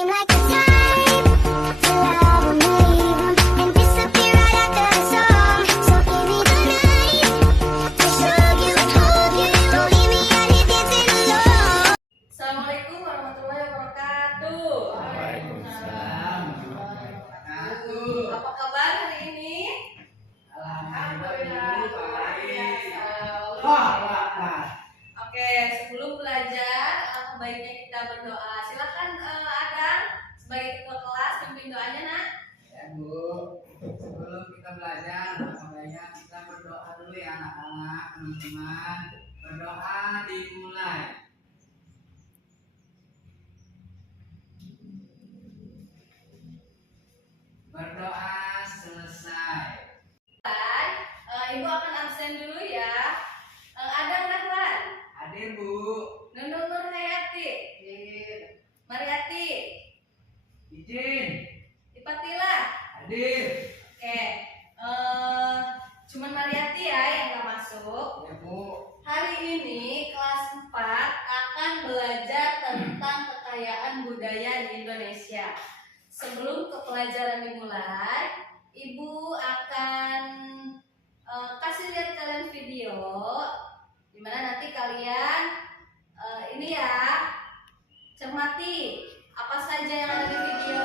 seem like the type to love 'em, leave 'em, and disappear right after the song. So give me the night to show you, hold you, don't leave me out here dancing alone. Assalamualaikum warahmatullahi wabarakatuh. Waalaikumsalam warahmatullahi wabarakatuh. Apa kabar hari ini? Alhamdulillah baik. Oke, sebelum belajar, baiknya kita berdoa. Silakan Adam sebagai ketua kelas pimpin doanya, Nak. Ya Bu, sebelum kita belajar, baiknya kita berdoa dulu ya anak-anak, teman-teman. Berdoa dimulai. Berdoa selesai. Ibu akan absen dulu ya. Adam Rahlan, Hadir Bu. Nunung Nurhayati, Mariati, Izin. Ipatila. Hadir. Oke, cuman Mariati ya yang nggak masuk. Ya Bu. Hari ini kelas 4 akan belajar tentang kekayaan budaya di Indonesia. Sebelum ke pelajaran dimulai, Ibu akan kasih lihat kalian video dimana nanti kalian ini ya cermati apa saja yang ada di video.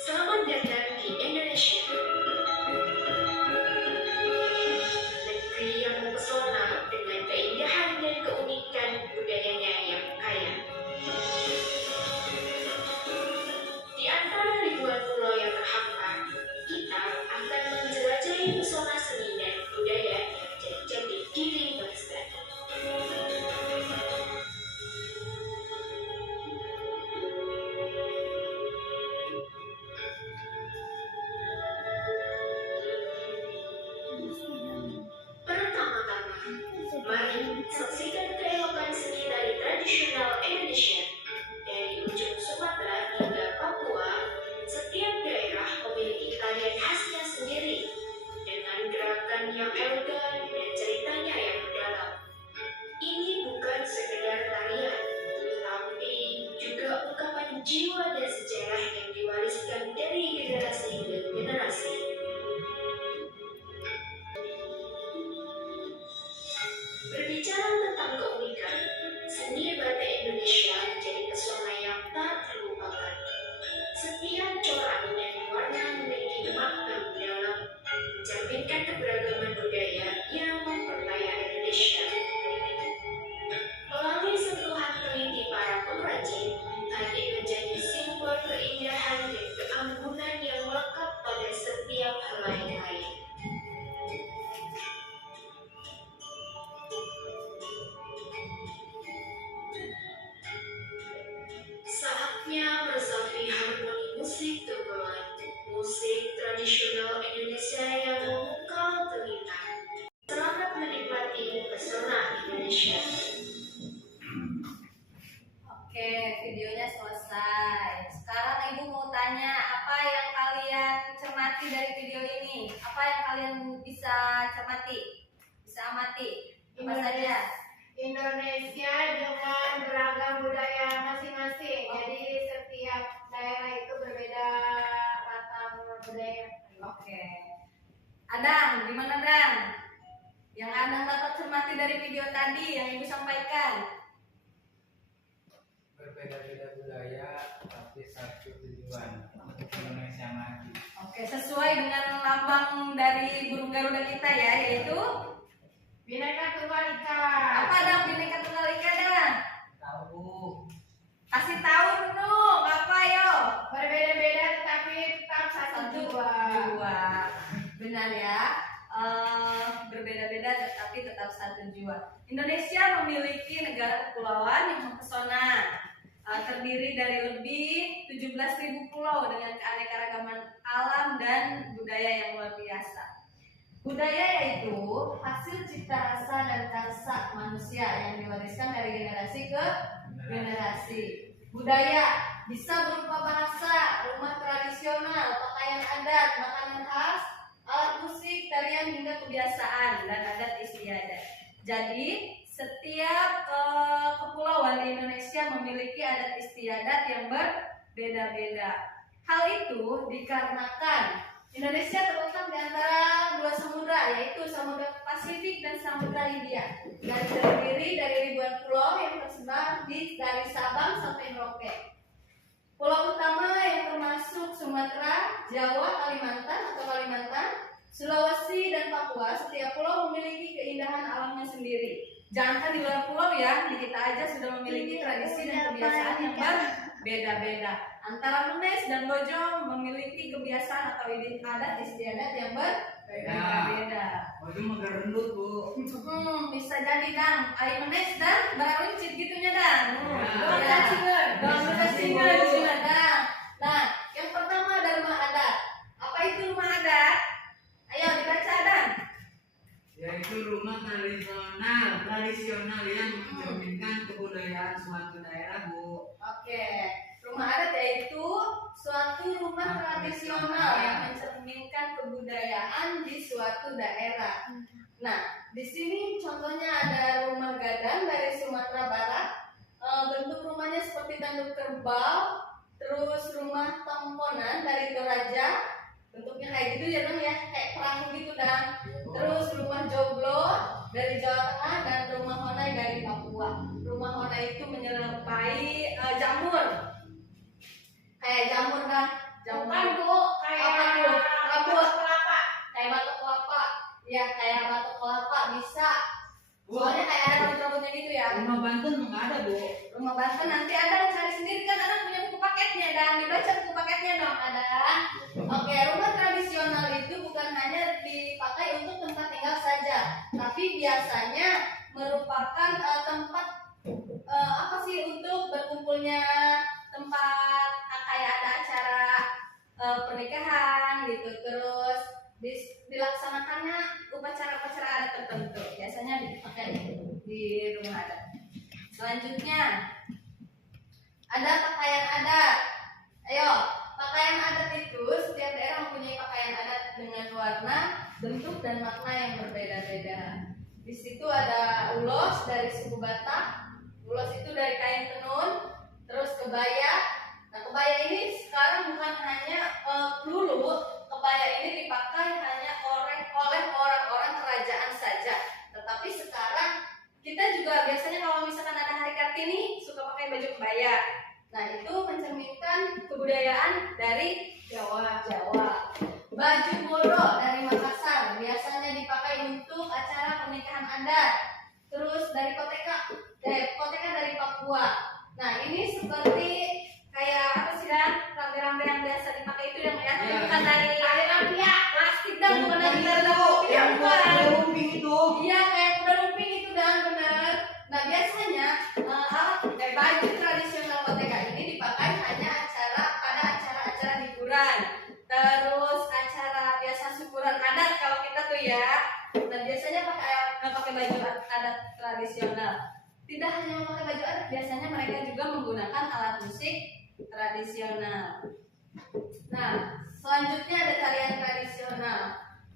Selamat datang di Indonesia, negeri yang mempesona dengan keindahan dan keunikan budayanya yang kaya. Di antara ribuan pulau yang terhampar, kita akan menjelajahi pesona seni dan budaya yang menjadi jati diri bangsa. Pertama-tama, mari saksikan keelokan seni tari tradisional Indonesia. Dari ujung Sumatera hingga Papua, setiap daerah memiliki tarian khasnya sendiri, dengan gerakan yang elegan dan ceritanya yang mendalam. Ini bukan sekedar tarian, tetapi juga ungkapan jiwa dan sejarah yang diwariskan dari generasi ke generasi. Berbicara tentang keunikan, seni batik Indonesia menjadi pesona yang tak terlupakan. Setiap corak dan warna memiliki makna mendalam, mencerminkan keberagaman budaya yang memperkaya Indonesia. Melalui sentuhan teliti para pengrajin, batik menjadi simbol keindahan dan keanggunan yang melekat pada setiap helai kain. Saatnya meresapi harmoni musik gamelan, musik tradisional Indonesia yang memukau telinga. Selamat menikmati pesona Indonesia. Oke, videonya selesai. Sekarang Ibu mau tanya, apa yang kalian cermati dari video ini? Apa yang kalian bisa cermati? Bisa amati? Apa saja? Indonesia dengan beragam budaya masing-masing. Jadi setiap daerah itu berbeda latar budaya. Oke. Adang, gimana Dang? Yang Adang dapat cermati dari video tadi yang Ibu sampaikan? Berbeda-beda budaya, tapi satu tujuan, untuk Indonesia maju. Oke, sesuai dengan lambang dari burung Garuda kita ya, yaitu Bhinneka Tunggal Ika. apa Dang? Bhinneka Tunggal Ika Dang? Tahu. Kasih tahu dong, apa yo? Berbeda-beda tetapi tetap satu jiwa. Jiwa. Benar ya. Berbeda-beda tetapi tetap satu jiwa. Indonesia memiliki negara kepulauan yang mempesona. Terdiri dari lebih 17.000 pulau dengan keanekaragaman alam dan budaya yang luar biasa. Budaya yaitu hasil cipta rasa dan karsa manusia yang diwariskan dari generasi ke generasi. Budaya bisa berupa bahasa, rumah tradisional, pakaian adat, makanan khas, alat musik, tarian hingga kebiasaan dan adat istiadat. istiadat. Jadi setiap kepulauan di Indonesia memiliki adat istiadat yang berbeda-beda. Hal itu dikarenakan Indonesia terletak di antara dua samudra, yaitu Samudra Pasifik dan Samudra Hindia, dan terdiri dari ribuan pulau yang tersebar dari Sabang sampai Merauke. Pulau utama yang termasuk Sumatera, Jawa, Kalimantan, Sulawesi, dan Papua. Setiap pulau memiliki keindahan alamnya sendiri. Jangankan di luar pulau ya, di kita aja sudah memiliki tradisi dan kebiasaan yang berbeda-beda. Antara Menes dan Bojong memiliki kebiasaan atau adat istiadat yang berbeda-beda. Bojong mah gerendut, Bu. Bisa jadi dang, ai Menes dan bararuncit gitunya dang. Dong singa dang. Nah, yang pertama ada rumah adat. Apa itu rumah adat? Ayo dibaca dang. Yaitu rumah tradisional yang mencerminkan kebudayaan suatu daerah, Bu. Oke, rumah adat yaitu suatu rumah tradisional yang mencerminkan kebudayaan di suatu daerah. Nah, di sini contohnya ada rumah gadang dari Sumatera Barat. Bentuk rumahnya seperti tanduk kerbau. Terus rumah tongkonan dari Toraja. Bentuknya kayak gitu ya dong ya, kayak perahu gitu dan. Terus rumah joglo dari Jawa Tengah dan rumah honai dari Papua. Rumah honai itu menyerupai jamur. Kayak jamur kan? Jamur. Bukan, Bu, kayak Apa tuh? Rambut. kelapa. Kayak batok kelapa. Ya, kayak batok kelapa bisa. Bu, Soalnya kayak ada rambut-rambutnya gitu ya. rumah Banten nggak ada, Bu. Rumah Banten nanti ada cari sendiri kan, ada punya buku paketnya dan dibaca buku paketnya dong ada. Oke, rumah tradisional itu bukan hanya dipakai untuk tempat tinggal saja, tapi biasanya merupakan tempat apa sih untuk berkumpulnya tempat kayak ada acara pernikahan gitu, terus dilaksanakannya upacara-upacara adat tertentu biasanya dipakai di rumah adat. Selanjutnya ada pakaian adat. Ayo, pakaian adat itu setiap daerah mempunyai pakaian adat dengan warna, bentuk, dan makna yang berbeda-beda. Di situ ada ulos dari suku Batak. Ulos itu dari kain tenun, terus kebaya. Nah, kebaya ini sekarang bukan hanya dulu, kebaya ini dipakai hanya oleh orang-orang kerajaan saja. Tetapi sekarang kita juga biasanya kalau misalkan ada hari Kartini suka pakai baju kebaya. Nah, itu mencerminkan kebudayaan dari Jawa. Baju boro dari Makassar biasanya dipakai untuk acara pernikahan adat. Terus dari koteka dari Papua. Nah, ini seperti kayak apa sih dan rambe-rambe yang biasa dipakai itu yang ya, Iya. bukan dari rampia plastik dan bukan dari yang buat bukan. lumping itu. Iya, kayak kuda lumping itu dan benar. Nah, biasanya baju tradisional koteka ini dipakai hanya pada acara-acara hiburan. Terus acara biasa syukuran adat kalau kita tuh ya. Nah, biasanya pakai baju adat tradisional. Tidak hanya memakai baju adat, biasanya mereka juga menggunakan alat musik tradisional. Nah, selanjutnya ada tarian tradisional.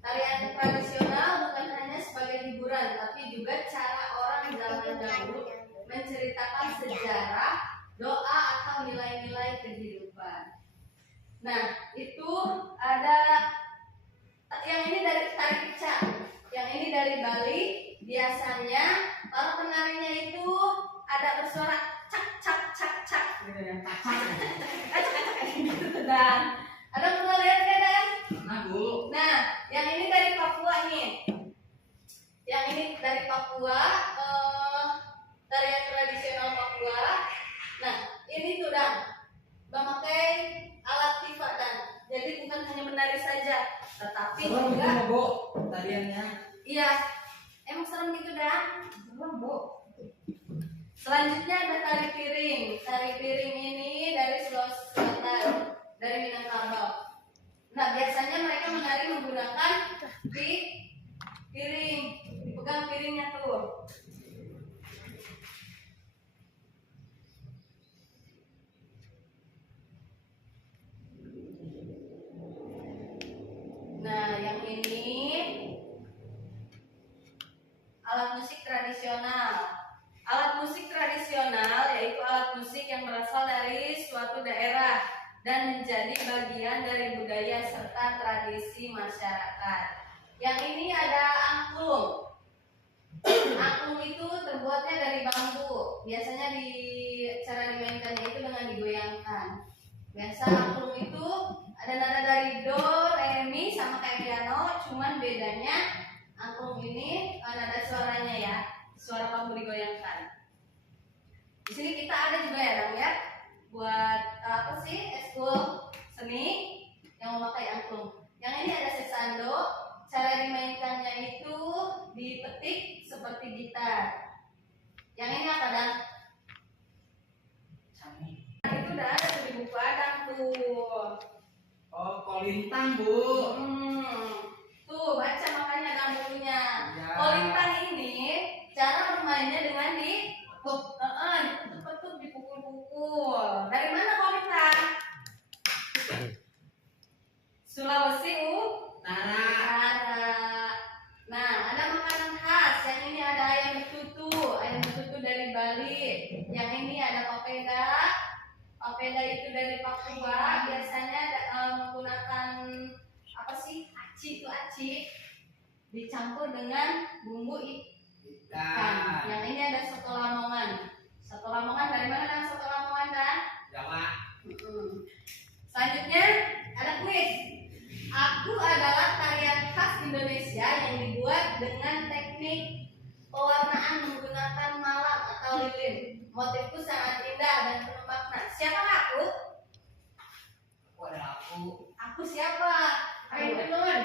Tarian tradisional bukan hanya sebagai hiburan, tapi juga cara orang zaman dahulu menceritakan sejarah, doa, atau nilai-nilai kehidupan. Nah, itu ada yang ini dari tari kecak, yang ini dari Bali. Biasanya para penarinya itu ada bersuara cak cak cak cak gitu ya. Dan ada pernah lihat kan? Nah, Bu. Nah, yang ini dari Papua nih. Yang ini dari Papua, tarian tradisional Papua. Nah, ini tuh dan memakai alat tifa dan jadi bukan hanya menari saja, tetapi Serem juga itu, Bu, tariannya. iya, emang serem gitu dan. Serem, Bu. Selanjutnya ada tari piring. Tari piring ini dari Sulawesi Selatan, dari Minangkabau. Nah, biasanya mereka menari menggunakan piring, dipegang piringnya tuh. Nah, yang ini tradisional. Alat musik tradisional yaitu alat musik yang berasal dari suatu daerah dan menjadi bagian dari budaya serta tradisi masyarakat. Yang ini ada angklung. Angklung itu terbuatnya dari bambu. Biasanya cara dimainkannya itu dengan digoyangkan. Biasa angklung itu ada nada dari do, re, mi sama kayak piano, cuman bedanya angklung ini nada suaranya ya, suara bambu digoyangkan. Di sini kita ada juga ya, Dam, ya, buat apa sih, eskul seni yang memakai angklung. Yang ini ada sesando, cara dimainkannya itu dipetik seperti gitar. Yang ini apa, Dan? Itu udah ada tuh di buku Adam tuh. Oh, kolintang, Bu. Tuh baca makanya dalam bukunya. Ya. Kolintang ini cara bermainnya dengan dipetuk, dipukul-pukul. Dari mana kolintang? Sulawesi Utara. Nah, ada makanan khas. Yang ini ada ayam betutu dari Bali. Yang ini ada papeda. Papeda itu dari Papua. Biasanya menggunakan apa sih? Aci dicampur dengan bumbu ikan. Yang ini ada soto Lamongan. Soto Lamongan dari mana, Dan? Soto Lamongan, Dan? Jawa. Selanjutnya ada kuis. Aku adalah tarian khas Indonesia yang dibuat dengan teknik pewarnaan menggunakan malam atau lilin. Motifku sangat indah dan penuh makna. Siapakah aku? Aku adalah aku. Aku siapa? Ayo tenun.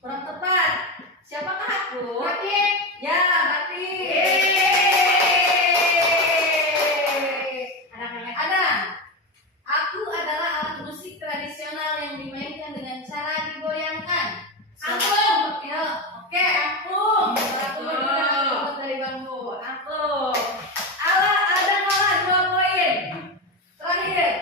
Kurang tepat. Siapakah aku? Batik. Ya, batik. Anak-anak. Ada. Aku adalah alat musik tradisional yang dimainkan dengan cara digoyangkan. Angklung. Ya, oke, angklung. Aku berguna dari bambu. Angklung. Ada malah 2 poin. Terakhir.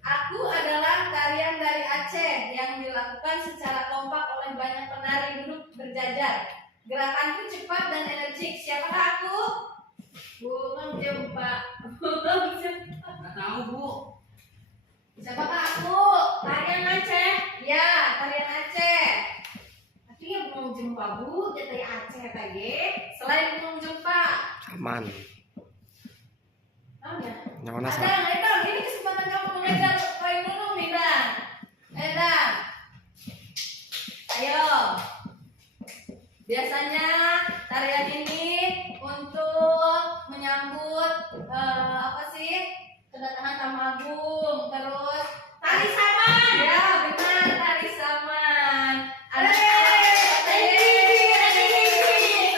Aku adalah tarian dari Aceh yang dilakukan secara kompak oleh banyak penari duduk berjajar. Gerakanku cepat dan energik. Siapakah aku? Belum jumpa. Nggak tahu, Bu. Siapakah aku? Tarian Aceh. Ya, tarian Aceh. Tapi ya belum jumpa, Bu. Dari Aceh tadi. Selain belum jumpa. Aman. Oh ya. Nyawa nasa. Ada, ini kesempatan kamu mengajar poin dulu nih, Dan. Dan. Ayo. Biasanya tarian ini untuk menyambut apa sih? Kedatangan tamu agung, terus tari saman. Ya, benar, tari saman. Ada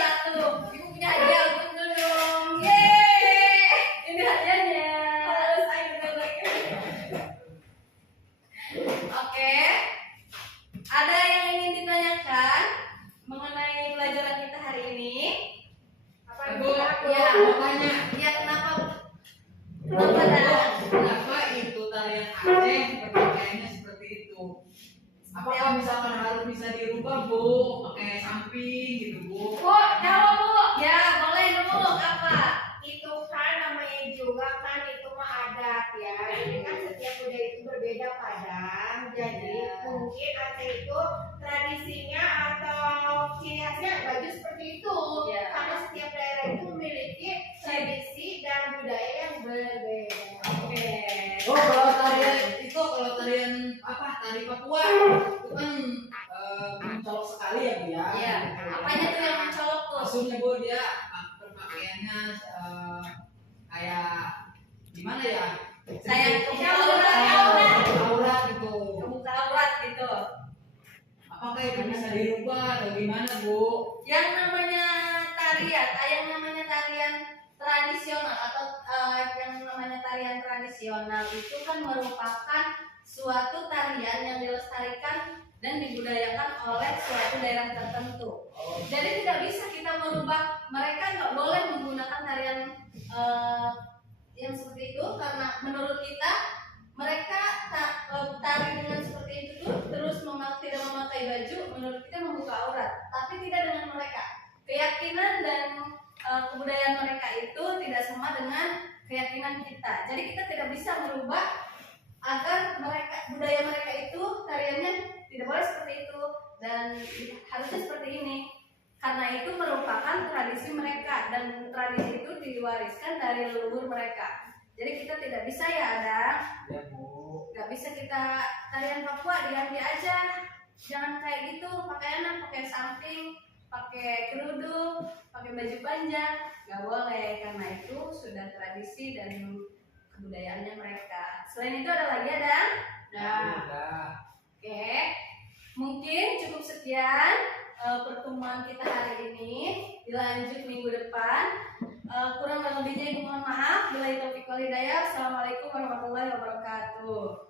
satu. Ibu punya hadiah untuk dong. Yeay. Ini hadiahnya. Oke. Ada yang ingin ditanyakan mengenai pelajaran kita hari ini? Bu, Ya. mau tanya. Iya, kenapa? Bu, Kenapa, Dan? kenapa itu tarian Aceh berpakaiannya seperti itu? Apakah misalkan harus bisa dirubah, Bu? Pakai samping gitu, Bu? Bu, jawab, Bu. Ya, boleh dulu. Apa? Itu kan namanya juga kan itu mah adat ya. Jadi kan setiap budaya itu berbeda padam. Jadi Ya. mungkin Aceh itu tradisinya atau ciri khasnya baju seperti itu. Ya. Karena setiap daerah itu memiliki tradisi dan budaya yang berbeda. Oke. Oh, kalau tarian apa? Tari Papua itu kan mencolok sekali ya, Bu ya. Iya. Apanya tuh yang mencolok tuh? Maksudnya, Bu, dia berpakaiannya kayak gimana ya? Kayak kebuka aurat gitu. Kebuka aurat gitu. Apakah itu bisa dirubah atau gimana, Bu? Yang namanya tarian tradisional atau yang namanya tarian tradisional itu kan merupakan suatu tarian yang dilestarikan dan dibudayakan oleh suatu daerah tertentu. Jadi tidak bisa kita merubah, mereka nggak boleh menggunakan tarian yang seperti itu karena menurut kita mereka tari dengan seperti itu tuh tidak memakai baju, menurut kita membuka aurat, tapi tidak dengan mereka. Keyakinan Jadi kita tidak bisa merubah agar budaya mereka itu tariannya tidak boleh seperti itu dan harusnya seperti ini. Karena itu merupakan tradisi mereka dan tradisi itu diwariskan dari leluhur mereka. Jadi kita tidak bisa ya ada, Ya Bu. nggak bisa kita tarian Papua diganti aja. Jangan kayak gitu, pakaiannya pakai samping, pakai kerudung, pakai baju panjang, nggak boleh karena itu sudah tradisi dan kebudayaannya mereka. Selain itu ada lagi ada? Udah. Oke, mungkin cukup sekian pertemuan kita hari ini. Dilanjut minggu depan. Kurang dan lebihnya ibu mohon maaf. Bila taufiq wal hidayah. Assalamualaikum warahmatullahi wabarakatuh.